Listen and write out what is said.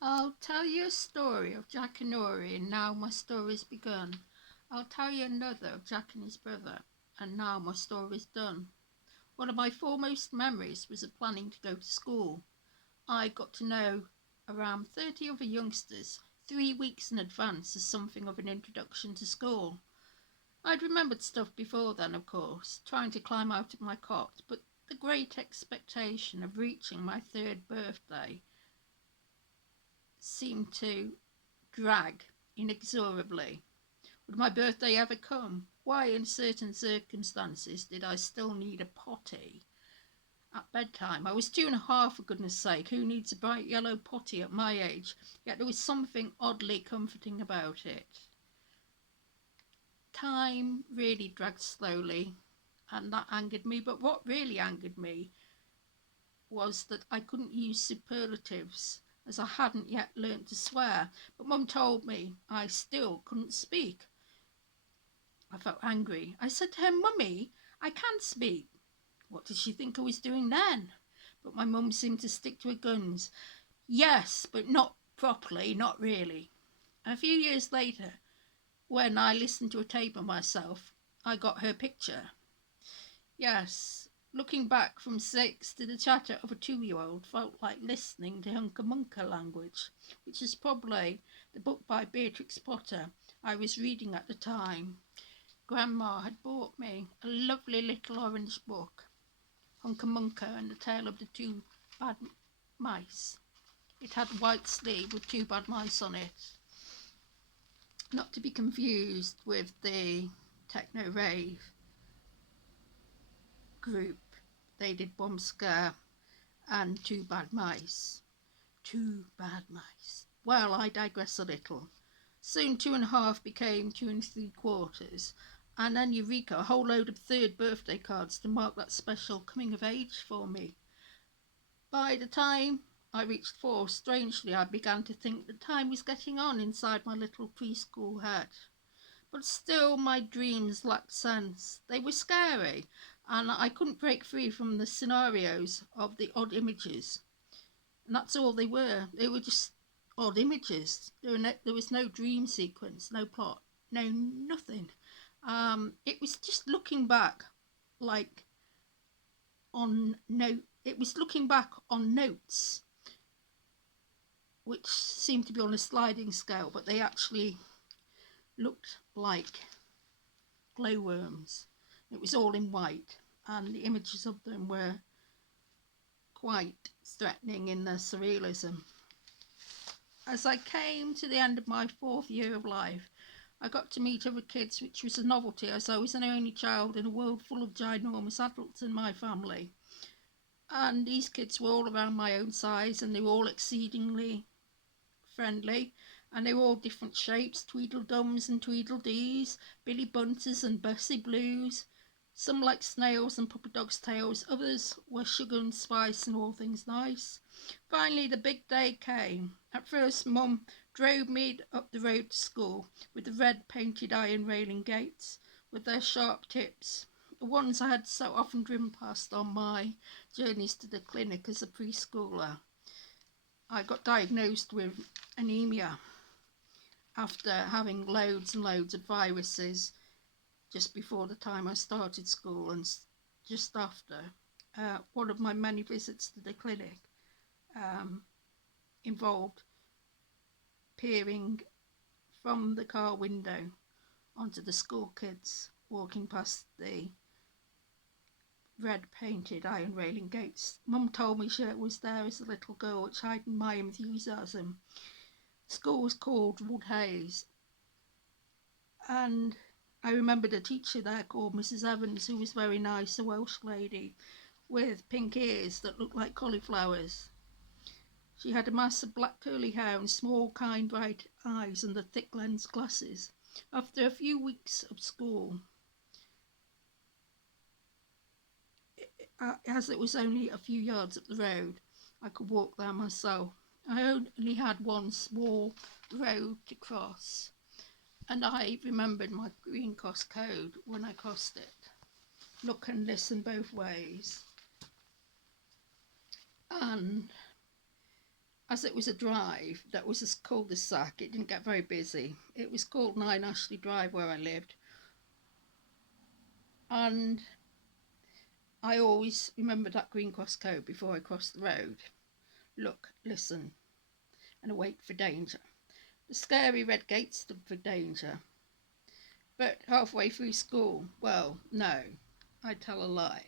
I'll tell you a story of Jack and Ori, and now my story's begun. I'll tell you another of Jack and his brother, and now my story's done. One of my foremost memories was of planning to go to school. I got to know around 30 other youngsters 3 weeks in advance as something of an introduction to school. I'd remembered stuff before then, of course, trying to climb out of my cot, but the great expectation of reaching my third birthday seemed to drag inexorably. Would my birthday ever come? Why, in certain circumstances, did I still need a potty at bedtime? I was 2.5, for goodness sake. Who needs a bright yellow potty at my age? Yet there was something oddly comforting about it. Time really dragged slowly, and that angered me. But what really angered me was that I couldn't use superlatives, as I hadn't yet learnt to swear. But Mum told me I still couldn't speak. I felt angry. I said to her, "Mummy, I can speak." What did she think I was doing then? But my mum seemed to stick to her guns. Yes, but not properly, not really. A few years later, when I listened to a tape of myself, I got her picture. Yes, looking back from 6 to the chatter of a 2-year-old felt like listening to Hunca Munca language, which is probably the book by Beatrix Potter I was reading at the time. Grandma had bought me a lovely little orange book, Hunca Munca and the Tale of the Two Bad Mice. It had a white sleeve with 2 bad mice on it, not to be confused with the techno rave group. They did Bomb Scare and 2 Bad Mice. 2 Bad Mice. Well, I digress a little. Soon 2.5 became 2 3/4, and then eureka, a whole load of third birthday cards to mark that special coming of age for me. By the time I reached 4, strangely, I began to think that time was getting on inside my little preschool head. But still, my dreams lacked sense. They were scary, and I couldn't break free from the scenarios of the odd images. And that's all they were. They were just odd images. There was no dream sequence, no plot, no nothing. It was just looking back, like on note. It was looking back on notes, which seemed to be on a sliding scale, but they actually looked like glowworms. It was all in white, and the images of them were quite threatening in their surrealism. As I came to the end of my 4th year of life, I got to meet other kids, which was a novelty, as I was an only child in a world full of ginormous adults in my family. And these kids were all around my own size, and they were all exceedingly friendly, and they were all different shapes: Tweedledums and Tweedledees, Billy Bunters and Bessie Blues. Some like snails and puppy dogs' tails, others were sugar and spice and all things nice. Finally, the big day came. At first, Mum drove me up the road to school with the red painted iron railing gates with their sharp tips, the ones I had so often driven past on my journeys to the clinic as a preschooler. I got diagnosed with anemia after having loads and loads of viruses just before the time I started school and just after. One of my many visits to the clinic involved peering from the car window onto the school kids walking past the red painted iron railing gates. Mum told me she was there as a little girl, which heightened my enthusiasm. School was called Woodhays, and I remembered a teacher there called Mrs. Evans, who was very nice, a Welsh lady with pink ears that looked like cauliflowers. She had a mass of black curly hair and small, kind, bright eyes under thick lensed glasses. After a few weeks of school, as it was only a few yards up the road, I could walk there myself. I only had one small road to cross, and I remembered my green cross code when I crossed it. Look and listen both ways. And as it was a drive that was a cul-de-sac, it didn't get very busy. It was called 9 Ashley Drive where I lived. And I always remembered that green cross code before I crossed the road. Look, listen, and await for danger. The scary red gate stood for danger. But halfway through school, well, no, I tell a lie.